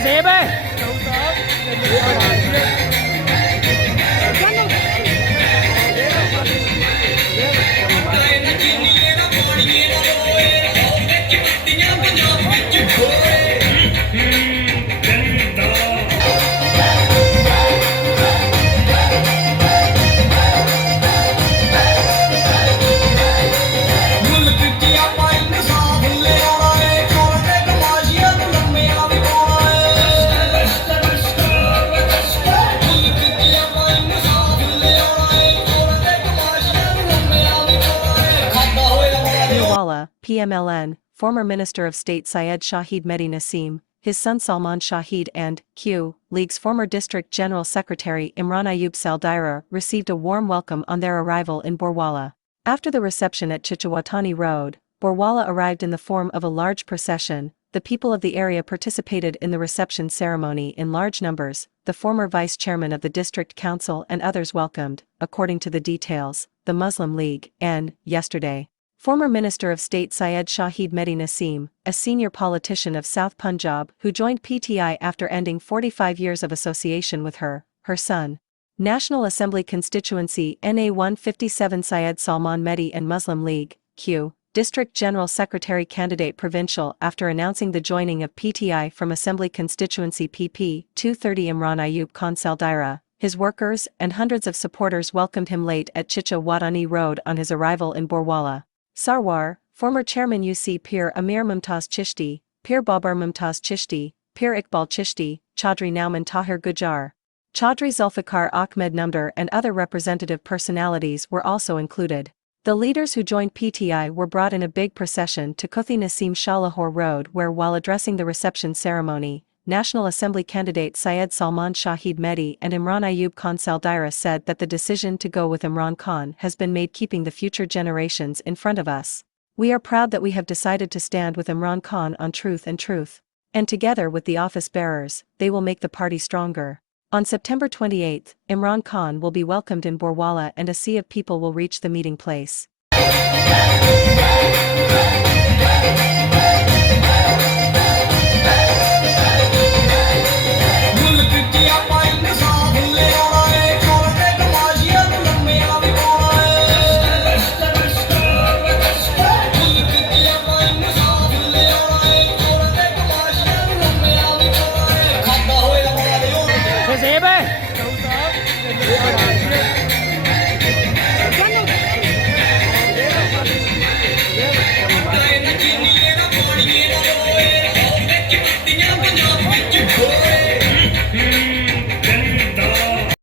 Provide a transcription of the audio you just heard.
सेब है। Waala, PMLN, former Minister of State Syed Shahid Mehdi Naseem, his son Salman Shahid and Q. League's former District General Secretary Imran Ayub Saldaira received a warm welcome on their arrival in Borwala. After the reception at Chichah Watani Road, Borwala arrived in the form of a large procession. The people of the area participated in the reception ceremony in large numbers. The former vice chairman of the district council and others welcomed, according to the details, the Muslim League, and, yesterday, former Minister of State Syed Shahid Mehdi Naseem, a senior politician of South Punjab who joined PTI after ending 45 years of association with her son. National Assembly constituency NA 157 Syed Salman Mehdi and Muslim League, Q. District General Secretary candidate provincial after announcing the joining of PTI from Assembly constituency PP 230 Imran Ayub Khan Saldaira. His workers and hundreds of supporters welcomed him late at Chichah Watani Road on his arrival in Borwala. Sarwar, former chairman UC Pir Amir Mumtaz Chishti, Pir Babar Mumtaz Chishti, Pir Iqbal Chishti, Chaudhry Nauman Tahir Gujar, Chaudhry Zulfikar Ahmed Numdar and other representative personalities were also included. The leaders who joined PTI were brought in a big procession to Kuthi Naseem Shah Lahore Road where, while addressing the reception ceremony, National Assembly candidate Syed Salman Shahid Mehdi and Imran Ayub Khan Saldaira said that the decision to go with Imran Khan has been made keeping the future generations in front of us. We are proud that we have decided to stand with Imran Khan on truth. And together with the office bearers, they will make the party stronger. On September 28, Imran Khan will be welcomed in Borwala and a sea of people will reach the meeting place.